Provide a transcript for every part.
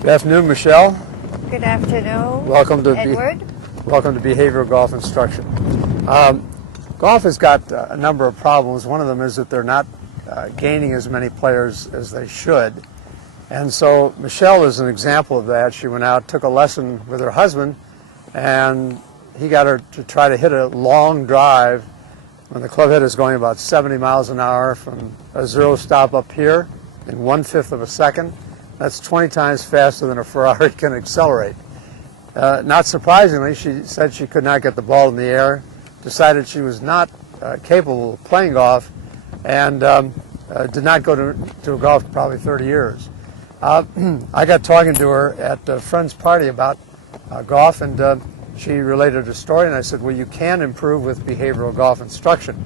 Good afternoon, Michelle. Good afternoon, welcome to Edward. Welcome to Behavioral Golf Instruction. Golf has got a number of problems. One of them is that they're not gaining as many players as they should. And so Michelle is an example of that. She went out, took a lesson with her husband, and he got her to try to hit a long drive when the club head is going about 70 miles an hour from a zero stop up here in 1/5 of a second. That's 20 times faster than a Ferrari can accelerate. Not surprisingly, she said she could not get the ball in the air, decided she was not capable of playing golf, and did not go to golf for probably 30 years. I got talking to her at a friend's party about golf, and she related her story, and I said, well, you can improve with behavioral golf instruction.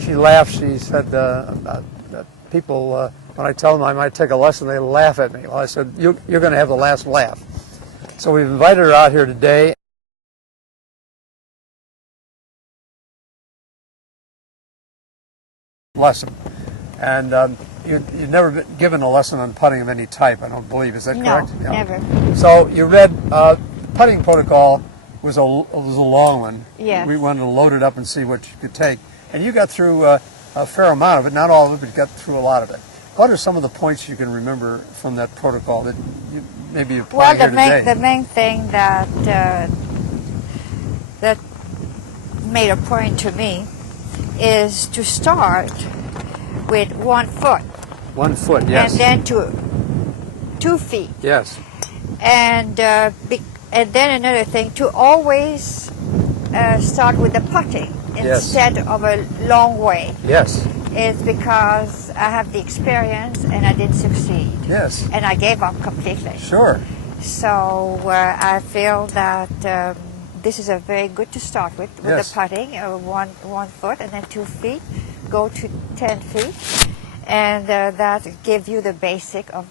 She laughed. She said, people, when I tell them I might take a lesson, they laugh at me. Well, I said, you're going to have the last laugh. So we've invited her out here today. Lesson. And you've never been given a lesson on putting of any type, I don't believe. Is that correct? No, never. So you read putting protocol was a long one. Yes. We wanted to load it up and see what you could take. And you got through a fair amount of it, not all of it, but you got through a lot of it. What are some of the points you can remember from that protocol that you maybe apply here today? The main thing that that made a point to me is to start with 1 foot. 1 foot, yes. And then to 2 feet. Yes. And then another thing, to always start with the putting instead of a long way. Yes. It's because I have the experience and I didn't succeed. Yes. And I gave up completely. Sure. So I feel that this is a very good to start with Yes. the putting, 1 foot and then 2 feet, go to 10 feet, and that gives you the basic of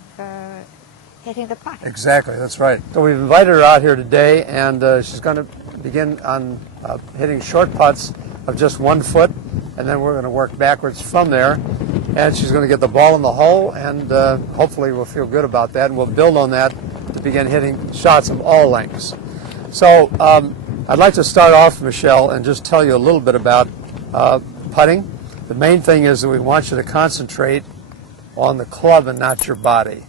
hitting the putt. Exactly, that's right. So we've invited her out here today, and she's going to begin on hitting short putts of just 1 foot, and then we're going to work backwards from there. And she's going to get the ball in the hole, and hopefully we'll feel good about that, and we'll build on that to begin hitting shots of all lengths. So I'd like to start off, Michelle, and just tell you a little bit about putting. The main thing is that we want you to concentrate on the club and not your body.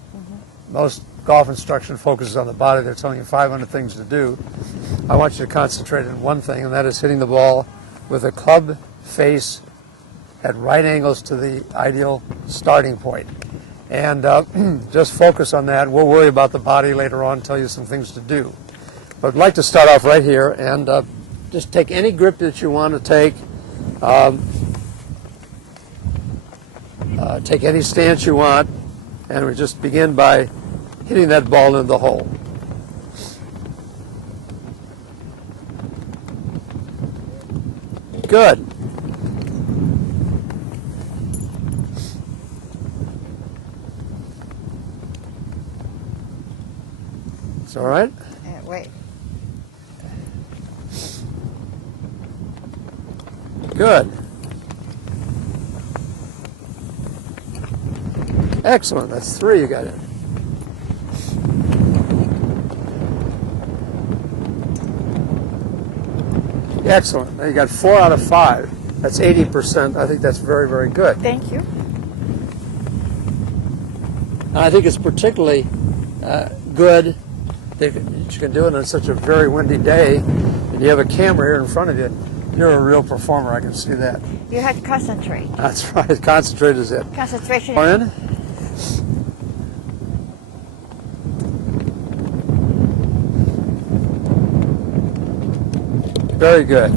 Most golf instruction focuses on the body. They're telling you 500 things to do. I want you to concentrate on one thing, and that is hitting the ball with a club face at right angles to the ideal starting point. And just focus on that. We'll worry about the body later on, tell you some things to do. But I'd like to start off right here and just take any grip that you want to take. Take any stance you want, and we just begin by hitting that ball into the hole. Good. It's all right? Wait. Good. Excellent. That's 3 you got in. Excellent. Now you got 4 out of 5. That's 80%. I think that's very, very good. Thank you. And I think it's particularly good that you can do it on such a very windy day, and you have a camera here in front of you. You're a real performer. I can see that. You had to concentrate. That's right. Concentrate is it. Concentration. In. Very good.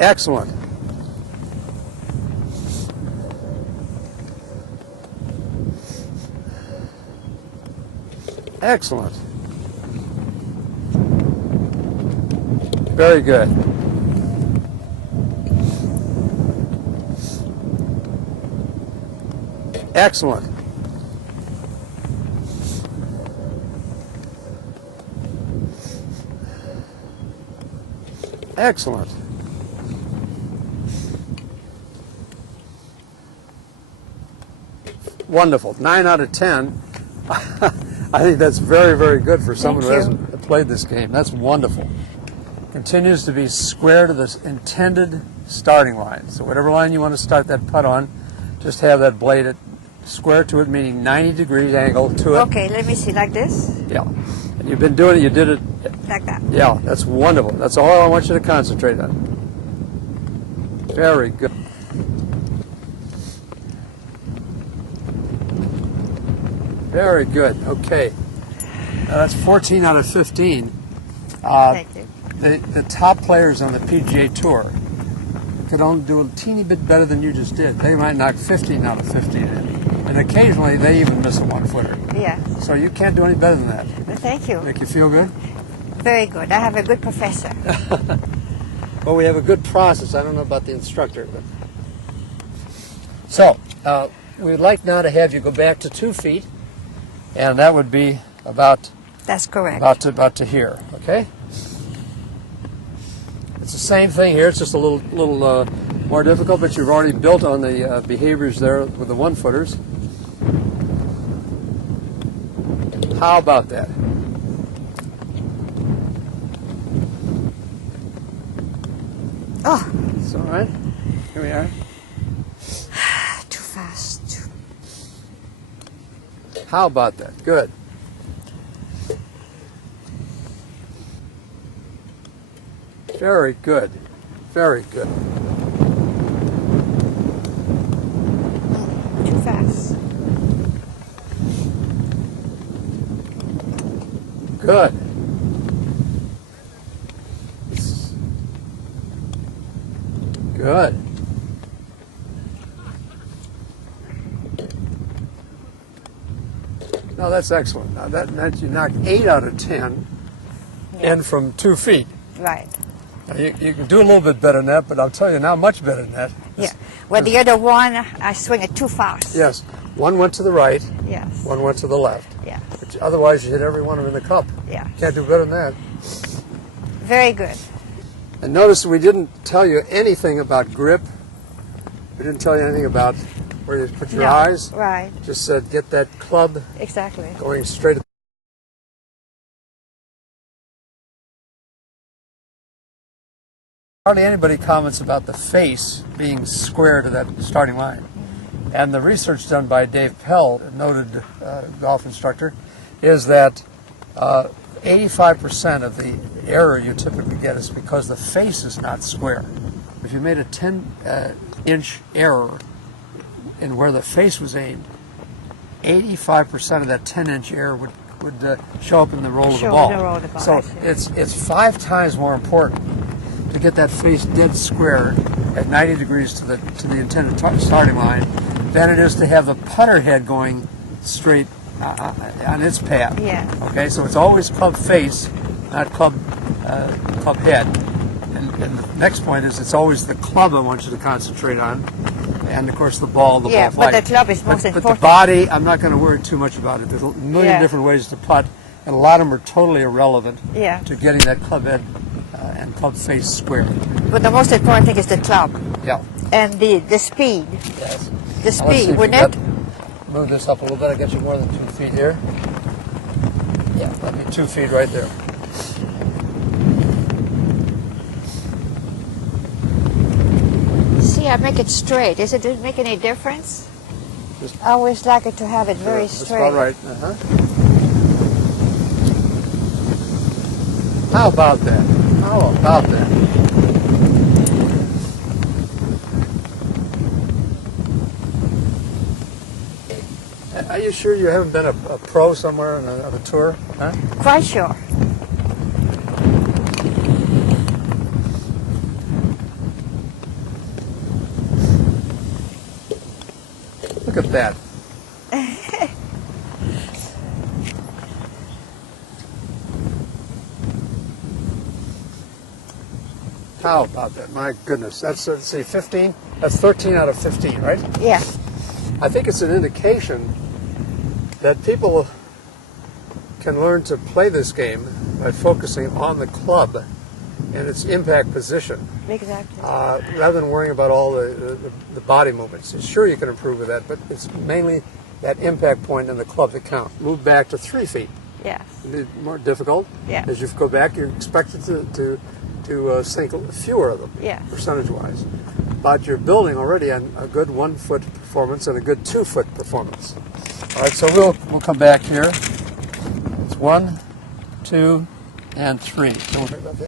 Excellent. Excellent. Very good. Excellent. Excellent. wonderful. 9 out of 10. I think that's very, very good for someone who hasn't played this game. That's wonderful. Continues to be square to the intended starting line. So whatever line you want to start that putt on, just have that blade at square to it, meaning 90 degrees angle to it. Okay, let me see, like this? Yeah. And you've been doing it, you did it. Like that. Yeah, that's wonderful. That's all I want you to concentrate on. Very good. Very good. Okay. That's 14 out of 15. Thank you. The top players on the PGA Tour could only do a teeny bit better than you just did. They might knock 15 out of 15 in. And occasionally they even miss a 1-footer. Yeah. So you can't do any better than that. Thank you. Make you feel good? Very good. I have a good professor. Well, we have a good process. I don't know about the instructor. But... So, we'd like now to have you go back to 2 feet, and that would be about That's correct. about to here. Okay. It's the same thing here. It's just a little more difficult, but you've already built on the behaviors there with the 1-footers. How about that? Oh, It's all right. Here we are. too fast. How about that? Good. Very good. Very good. Too fast. Good. Good. No, that's excellent. Now that you knocked 8 out of 10 and from 2 feet. Right. Now, you can do a little bit better than that, but I'll tell you now much better than that. Yeah. Well, the other one, I swing it too fast. Yes. One went to the right, Yes. one went to the left. Yes. But otherwise, you hit every one of them in the cup. Yeah. Can't do better than that. Very good. And notice we didn't tell you anything about grip. We didn't tell you anything about where you put your No. eyes. Right. Just said get that club Exactly. going straight at Hardly anybody comments about the face being square to that starting line. And the research done by Dave Pell, a noted golf instructor, is that 85% of the error you typically get is because the face is not square. If you made a 10-inch error in where the face was aimed, 85% of that 10-inch error would show up in the roll of the ball. The roll of the ball, So I see. it's 5 times more important to get that face dead square at 90 degrees to the intended starting line than it is to have the putter head going straight on its path. Yeah. Okay, so it's always club face, not club head. And the next point is it's always the club I want you to concentrate on, and of course the ball, the Yeah, ball but flight. the club is most But the important. body, I'm not going to worry too much about it. There's a million Yeah. different ways to putt, and a lot of them are totally irrelevant Yeah. to getting that club head and club face square. But the most important thing is the club Yeah. and the speed. Yes. The Now, let's see speed, if we wouldn't it? get- Move this up a little bit. I get you more than 2 feet here. Yeah, let me 2 feet right there. See, I make it straight. Does it make any difference? Just- I always like it to have it very That's straight. about right. How about that? How about that? Are you sure you haven't been a pro somewhere on a tour? Huh? Quite sure. Look at that. How about that? My goodness. That's, let's see, 15? That's 13 out of 15, right? Yeah. I think it's an indication that people can learn to play this game by focusing on the club and its impact position, Exactly. rather than worrying about all the body movements. Sure, you can improve with that, but it's mainly that impact point in the club to count. Move back to 3 feet. Yes. It'll be more difficult. Yes. As you go back, you're expected to sink fewer of them, Yes. percentage-wise. But you're building already on a good 1 foot performance and a good 2 foot performance. All right, so we'll come back here. It's 1, 2, and 3. So